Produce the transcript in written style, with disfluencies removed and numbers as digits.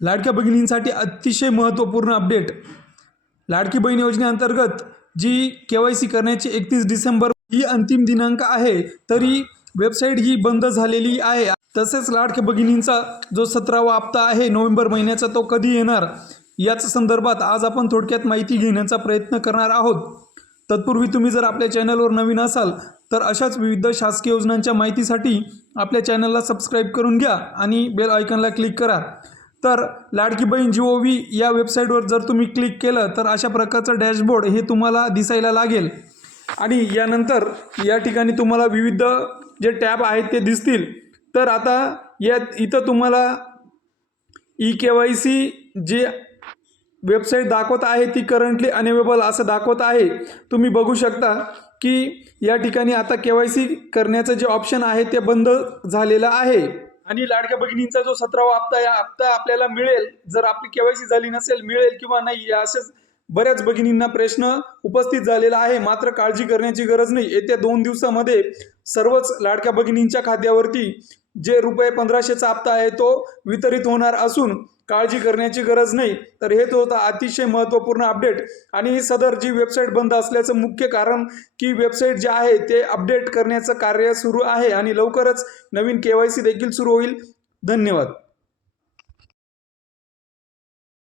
लाडक्या भगिनींसाठी अतिशय महत्त्वपूर्ण अपडेट. लाडकी बहीण योजनेअंतर्गत जी KYC करण्याची 31 डिसेंबर ही अंतिम दिनांक आहे, तरी वेबसाईट ही बंद झालेली आहे. तसेच लाडक्या भगिनींचा जो 17वा हप्ता आहे नोव्हेंबर महिन्याचा, तो कधी येणार याच संदर्भात आज आपण थोडक्यात माहिती घेण्याचा प्रयत्न करणार आहोत. तत्पूर्वी तुम्ही जर आपल्या चॅनलवर नवीन असाल तर अशाच विविध शासकीय योजनांच्या माहितीसाठी आपल्या चॅनलला सबस्क्राईब करून घ्या आणि बेल आयकॉनला क्लिक करा. तर लाडकी बहीण GOV या वेबसाईटवर जर तुम्ही क्लिक केलं तर अशा प्रकारचं डॅशबोर्ड हे तुम्हाला दिसायला लागेल आणि यानंतर या ठिकाणी तुम्हाला विविध जे टॅब आहेत ते दिसतील. तर आता इथं तुम्हाला eKYC जे वेबसाईट दाखवत आहे ती करंटली अनअवेलेबल असं दाखवत आहे. तुम्ही बघू शकता की या ठिकाणी आता KYC करण्याचं जे ऑप्शन आहे ते बंद झालेलं आहे आणि लाडक्या भगिनींचा जो 17वा हप्ता आपल्याला मिळेल, जर आपली KYC झाली नसेल मिळेल किंवा नाही, असेच बऱ्याच भगिनींना प्रश्न उपस्थित झालेला आहे. मात्र काळजी करण्याची गरज नाही. येत्या 2 दिवसामध्ये सर्वच लाडक्या भगिनींच्या खात्यावरती जे ₹1500चा हप्ता आहे तो वितरित होणार असून काळजी करण्याची गरज नाही. तर हेच होता अतिशय महत्त्वपूर्ण अपडेट आणि सदर जी वेबसाईट बंद असल्याचं मुख्य कारण की वेबसाईट जे आहे ते अपडेट करण्याचं कार्य सुरू आहे आणि लवकरच नवीन KYC देखील सुरू होईल. धन्यवाद.